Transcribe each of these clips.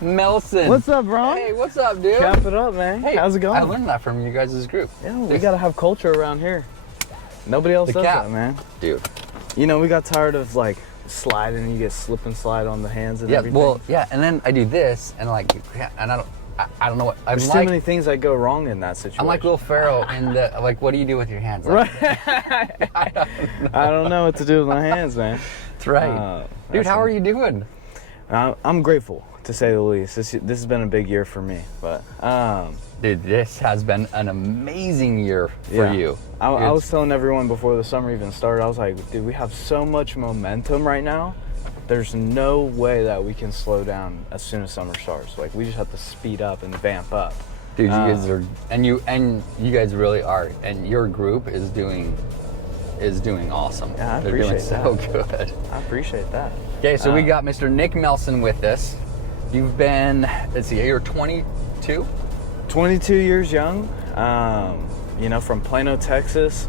Melson. What's up, Ron? Hey, what's up, dude? Cap it up, man. Hey, how's it going? I learned that from you guys' group. Yeah, we gotta have culture around here. Nobody else does cap. that, man. Dude. You know, we got tired of like sliding. You get slip and slide on the hands and everything. Well, yeah, and then I do this, and like, and I don't know what. There's too many things that go wrong in that situation. I'm like Will Ferrell in the like. What do you do with your hands? Right. I don't know what to do with my hands, man. That's right, dude. How are you doing? I'm grateful, to say the least. This has been a big year for me, but dude, this has been an amazing year for you. I was telling everyone before the summer even started, I was like, dude, we have so much momentum right now. There's no way that we can slow down as soon as summer starts. Like, we just have to speed up and vamp up. Dude, you guys are, and you guys really are, and your group is doing awesome. Yeah, I They're appreciate doing so good. I appreciate that. Okay, so we got Mr. Nic Melson with us. You've been, let's see, you're 22? 22 years young, you know, from Plano, Texas.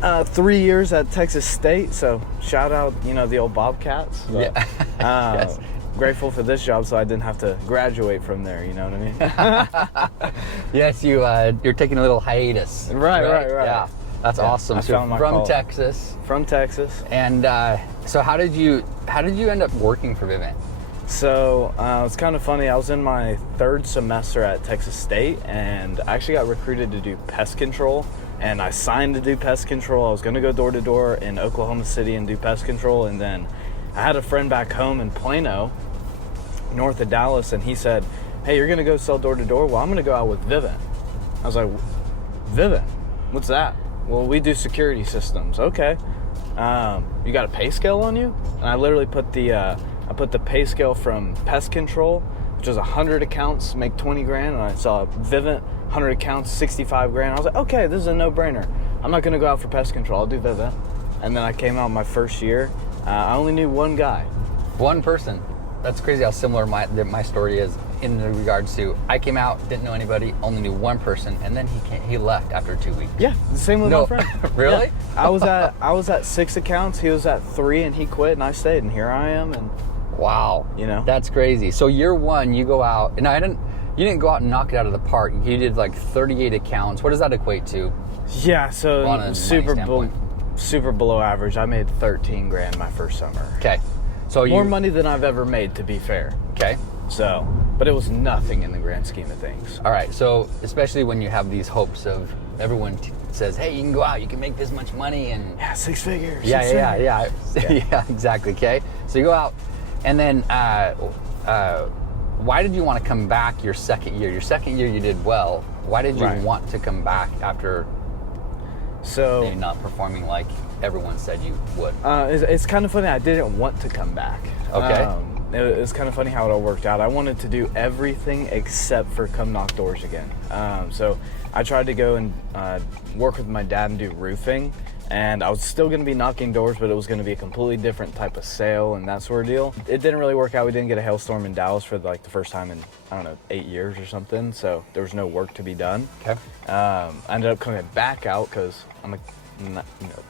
3 years at Texas State, so shout out, you know, the old Bobcats. But, yeah. Yes. Grateful for this job so I didn't have to graduate from there, you know what I mean? Yes, you're taking a little hiatus. Right. Yeah, that's awesome. I found my from call. Texas. From Texas. And so how did you end up working for Vivint? So it's kind of funny. I was in my third semester at Texas State, and I actually got recruited to do pest control. And I signed to do pest control. I was going to go door to door in Oklahoma City and do pest control. And then I had a friend back home in Plano, north of Dallas, and he said, hey, you're going to go sell door to door? Well, I'm going to go out with Vivint. I was like, Vivint? What's that? Well, we do security systems. Okay. You got a pay scale on you? And I literally put the pay scale from pest control, which was 100 accounts, make 20 grand. And I saw Vivint, 100 accounts, 65 grand. I was like, okay, this is a no-brainer. I'm not gonna go out for pest control, I'll do Vivint. And then I came out my first year. I only knew one guy. One person. That's crazy how similar my story is in regards to, I came out, didn't know anybody, only knew one person, and then he left after 2 weeks. Yeah, the same with my friend. Really? Yeah. I was at 6 accounts, he was at 3, and he quit, and I stayed, and here I am. And wow. You know? That's crazy. So year one, you go out, and you didn't go out and knock it out of the park. You did like 38 accounts. What does that equate to? Yeah, so super below average. I made 13 grand my first summer. Okay. So more money than I've ever made, to be fair. Okay. So, but it was nothing in the grand scheme of things. All right. So, especially when you have these hopes of everyone says, hey, you can go out, you can make this much money, and yeah, 6 figures. Yeah, exactly. Okay. So you go out, and then why did you want to come back your second year? Your second year you did well. Why did you want to come back after maybe not performing like everyone said you would? It's kind of funny. I didn't want to come back. Okay. It's kind of funny how it all worked out. I wanted to do everything except for come knock doors again. So I tried to go and work with my dad and do roofing. And I was still going to be knocking doors, but it was going to be a completely different type of sale and that sort of deal. It didn't really work out. We didn't get a hailstorm in Dallas for like the first time in, I don't know, 8 years or something. So there was no work to be done. Okay. I ended up coming back out because I'm a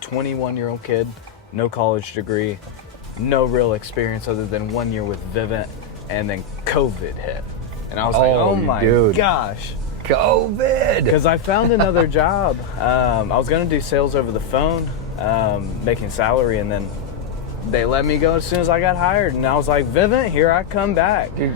21-year-old kid, no college degree, no real experience other than 1 year with Vivint, and then COVID hit. And I was like, oh my gosh. COVID! Because I found another job. I was going to do sales over the phone, making salary, and then they let me go as soon as I got hired. And I was like, Vivint, here I come back. Dude.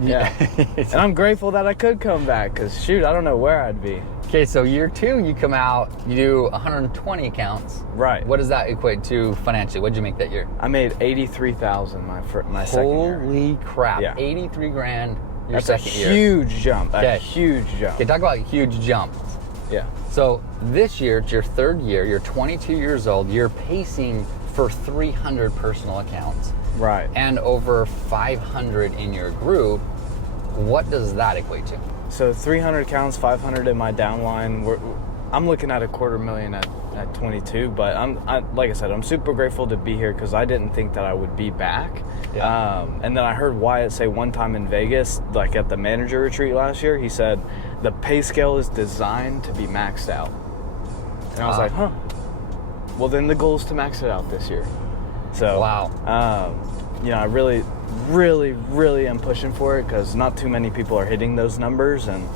Yeah. And I'm grateful that I could come back because, shoot, I don't know where I'd be. Okay, so year two, you come out, you do 120 accounts. Right. What does that equate to financially? What did you make that year? I made $83,000 my second year. Holy crap. Yeah. 83 grand your That's second year. Huge jump. Okay. A huge jump. Okay, talk about huge jump. Yeah. So this year, it's your third year, you're 22 years old, you're pacing for 300 personal accounts. Right. And over 500 in your group. What does that equate to? So 300 accounts, 500 in my downline. I'm looking at $250,000 at 22, but like I said, I'm super grateful to be here because I didn't think that I would be back. Yeah. And then I heard Wyatt say one time in Vegas, like at the manager retreat last year, he said the pay scale is designed to be maxed out. And I was like, huh. Well, then the goal is to max it out this year. So wow. I really, really, really am pushing for it because not too many people are hitting those numbers. And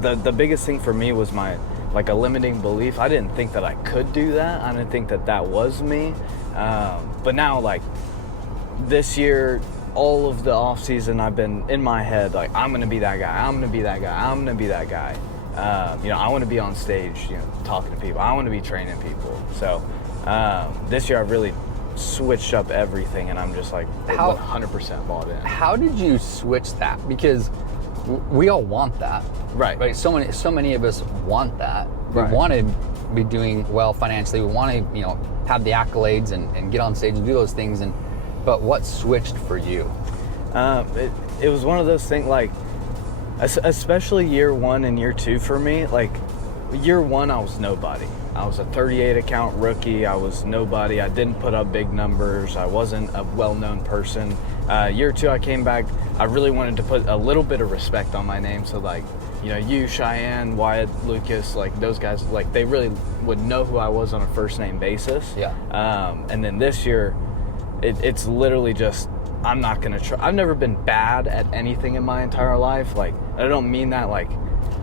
the biggest thing for me was a limiting belief. I didn't think that I could do that. I didn't think that was me. But now, this year, all of the off season, I've been in my head I'm gonna be that guy. I'm gonna be that guy. I'm gonna be that guy. I want to be on stage, talking to people. I want to be training people. So this year, I've really switched up everything, and I'm just 100% bought in. How did you switch that? Because we all want that, right? So many of us want that. We Right. want to be doing well financially. We want to, have the accolades and get on stage and do those things. But what switched for you? It was one of those things, especially year 1 and year 2 for me. Year 1, I was nobody. I was a 38 account rookie. I was nobody. I didn't put up big numbers. I wasn't a well-known person. Year 2, I came back. I really wanted to put a little bit of respect on my name. So you, Cheyenne, Wyatt, Lucas, those guys, they really would know who I was on a first name basis. Yeah. And then this year, it's literally just, I'm not going to try. I've never been bad at anything in my entire life. I don't mean that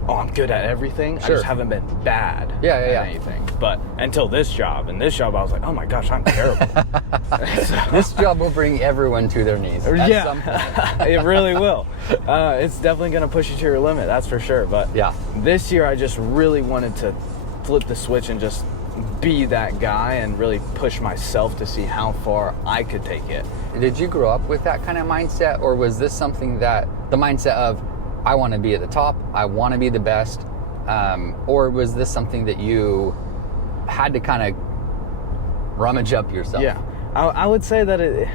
I'm good at everything. Sure. I just haven't been bad at anything. But until this job, I was like, oh my gosh, I'm terrible. This job will bring everyone to their knees. At some point. It really will. It's definitely going to push you to your limit, that's for sure. But this year, I just really wanted to flip the switch and just be that guy and really push myself to see how far I could take it. Did you grow up with that kind of mindset, or was this something that the mindset of, I want to be at the top, I want to be the best, or was this something that you had to kind of rummage up yourself? Yeah, I would say that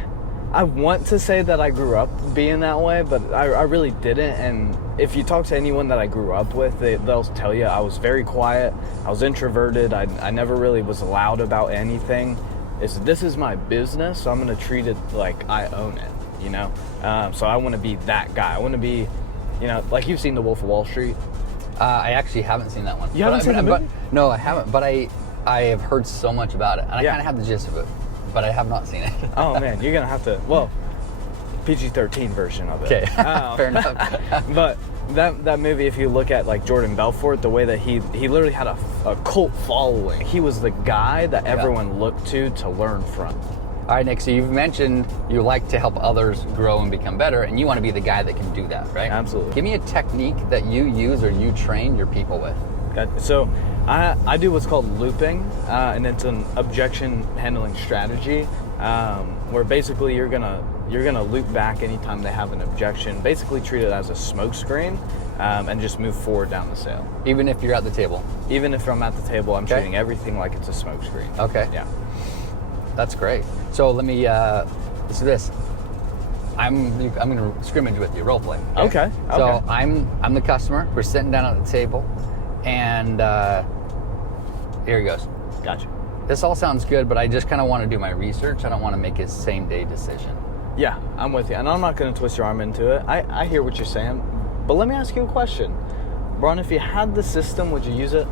I want to say that I grew up being that way, but I really didn't. And if you talk to anyone that I grew up with, they'll tell you I was very quiet, I was introverted, I never really was loud about anything. This is my business, so I'm going to treat it like I own it, So I want to be that guy. I want to be, you've seen The Wolf of Wall Street. I actually haven't seen that one. You haven't seen the movie? No, I haven't, but I have heard so much about it, and I kind of have the gist of it, but I have not seen it. Oh man, you're going to have to, PG-13 version of it. Okay, fair enough. But that movie, if you look at Jordan Belfort, the way that he literally had a cult following. He was the guy that everyone looked to learn from. All right, Nick, so you've mentioned you like to help others grow and become better, and you want to be the guy that can do that, right? Absolutely. Give me a technique that you use or you train your people with. So I do what's called looping, and it's an objection handling strategy, where basically you're gonna loop back anytime they have an objection. Basically treat it as a smoke screen, and just move forward down the sale. Even if you're at the table? Even if I'm at the table, I'm treating everything like it's a smoke screen. Okay. Yeah. That's great. So let me, let's do this. I'm going to scrimmage with you, role play. Okay. So I'm the customer. We're sitting down at the table, and here he goes. Gotcha. This all sounds good, but I just kind of want to do my research. I don't want to make a same day decision. Yeah, I'm with you. And I'm not going to twist your arm into it. I hear what you're saying. But let me ask you a question. Braun, if you had the system, would you use it?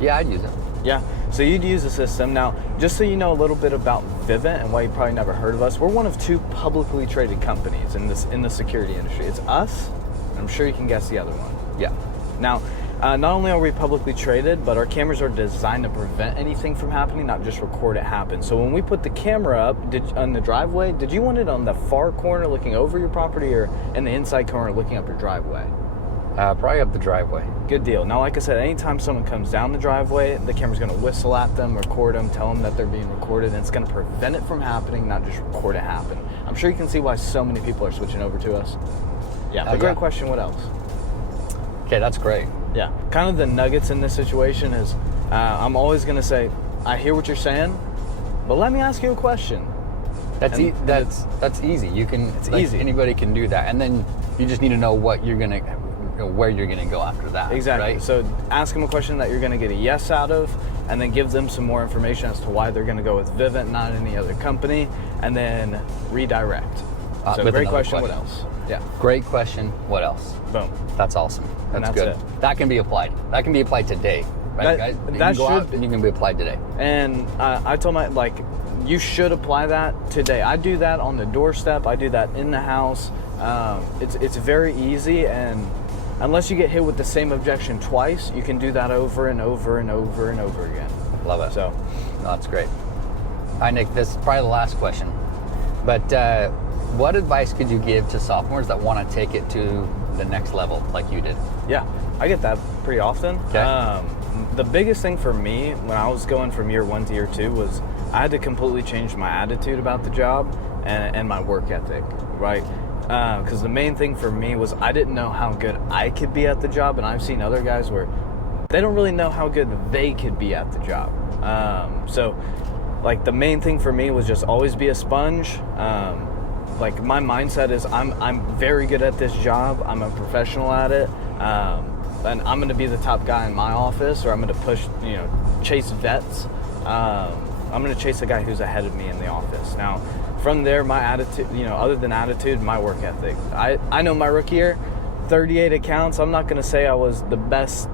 Yeah, I'd use it. Yeah, so you'd use the system. Now, just so you know a little bit about Vivint and why you probably never heard of us, we're one of 2 publicly traded companies in the security industry. It's us, and I'm sure you can guess the other one. Yeah. Now, not only are we publicly traded, but our cameras are designed to prevent anything from happening, not just record it happen. So when we put the camera up on the driveway, did you want it on the far corner looking over your property or in the inside corner looking up your driveway? Probably up the driveway. Good deal. Now, like I said, anytime someone comes down the driveway, the camera's going to whistle at them, record them, tell them that they're being recorded, and it's going to prevent it from happening, not just record it happen. I'm sure you can see why so many people are switching over to us. Yeah, great question. What else? Okay, that's great. Yeah, kind of the nuggets in this situation is I'm always going to say, I hear what you're saying, but let me ask you a question. That's easy. You can. It's easy. Anybody can do that, and then you just need to know what you're gonna, where you're gonna go after that. Exactly. Right? So ask them a question that you're gonna get a yes out of, and then give them some more information as to why they're gonna go with Vivint, not any other company, and then redirect. So great question. What else? Yeah. Great question. What else? Boom. That's awesome. That's good. It. That can be applied. That can be applied today. right, guys? You can go out and you can be applied today. And I told my, like, you should apply that today. I do that on the doorstep. I do that in the house. It's very easy, and unless you get hit with the same objection twice, you can do that over and over and over and over again. Love it. So, no, that's great. All right, Nick, this is probably the last question. But what advice could you give to sophomores that want to take it to the next level like you did? yeah, I get that pretty often. Okay. The biggest thing for me when I was going from year 1 to year 2 was I had to completely change my attitude about the job and my work ethic, right? Because the main thing for me was I didn't know how good I could be at the job, and I've seen other guys where they don't really know how good they could be at the job. So, like, the main thing for me was just always be a sponge. Like, my mindset is I'm very good at this job. I'm a professional at it. And I'm going to be the top guy in my office, or I'm going to push, chase vets. I'm going to chase a guy who's ahead of me in the office. Now, from there, my attitude, other than attitude, my work ethic. I know my rookie year, 38 accounts. I'm not going to say I was the best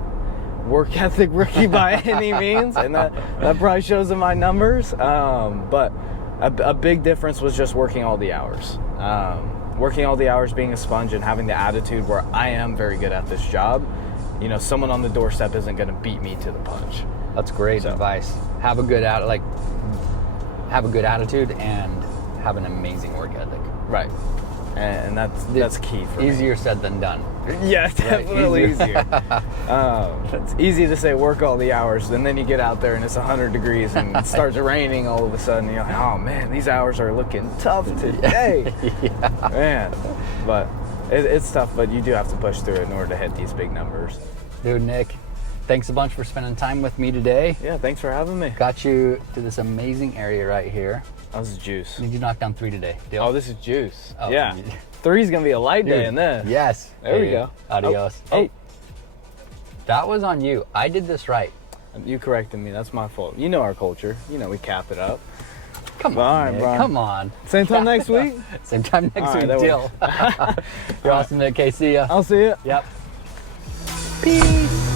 work ethic rookie by any means, and that probably shows in my numbers. But a big difference was just working all the hours. Working all the hours, being a sponge, and having the attitude where I am very good at this job. Someone on the doorstep isn't going to beat me to the punch. That's great advice. Have a good attitude and have an amazing work ethic. Right. And that's key for me. Easier said than done. Yeah, definitely easier. It's easy to say work all the hours, and then you get out there and it's 100 degrees and it starts raining all of a sudden. You're like, oh man, these hours are looking tough today. Yeah. Man, but it's tough, but you do have to push through it in order to hit these big numbers. Dude, Nick, thanks a bunch for spending time with me today. Yeah, thanks for having me. Got you to this amazing area right here. That was juice. Did you knock down 3 today? Deal? Oh, this is juice. Oh, yeah. 3's going to be a light day in this. Yes. There we go. Adios. Oh. Hey, that was on you. I did this right. You corrected me. That's my fault. You know our culture. We cap it up. Come on, all right, Nick. bro. Come on. Same time next week? Same time next All right, week. Deal. You're awesome, Nick. Okay, see ya. I'll see you. Yep. Peace.